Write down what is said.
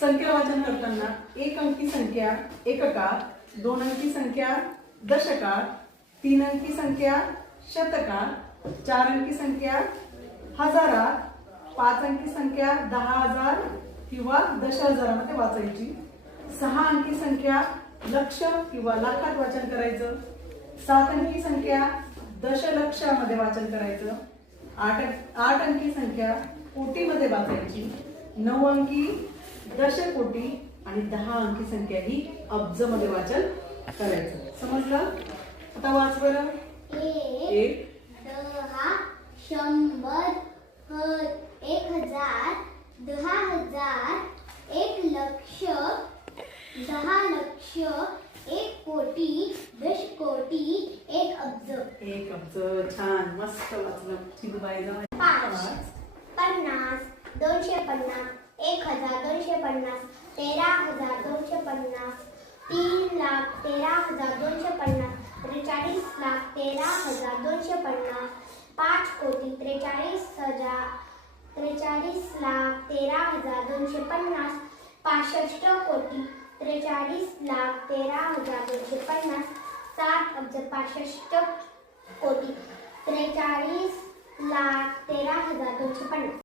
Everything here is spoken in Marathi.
संख्या वाचन करताना एक अंकी संख्या एककात, दोन अंकी संख्या दशकात, तीन अंकी संख्या शतकात, चार अंकी संख्या हजारात, पाच अंकी संख्या 10,000 किंवा दशहजारामध्ये वाचायची, सहा अंकी संख्या लक्ष किंवा लाखात वाचन करायचं, सात अंकी संख्या दशलक्षामध्ये वाचन करायचं, आठ अंकी संख्या कोटीमध्ये वाचायची, नऊ अंकी दशकोटी आणि 10 अंकी संख्या ही अब्जमध्ये वाचन करायचं. समजलं? आता वाच बरं. एक, 10, 100, 1000, 10,000, 1,00,000, 10,00,000, 1,00,00,000, 10,00,00,000, 1 अब्ज. एक अब्ज. छान, मस्त वाचलं. चिदूबाई जाऊ. 5, 50, 250, 1,000, 250, 13,250, 3,13,250, 43,13,250, 5 कोटी 43,13,250, 65 कोटी 43,13,250, 7 अब्ज 65 कोटी 43,13,250.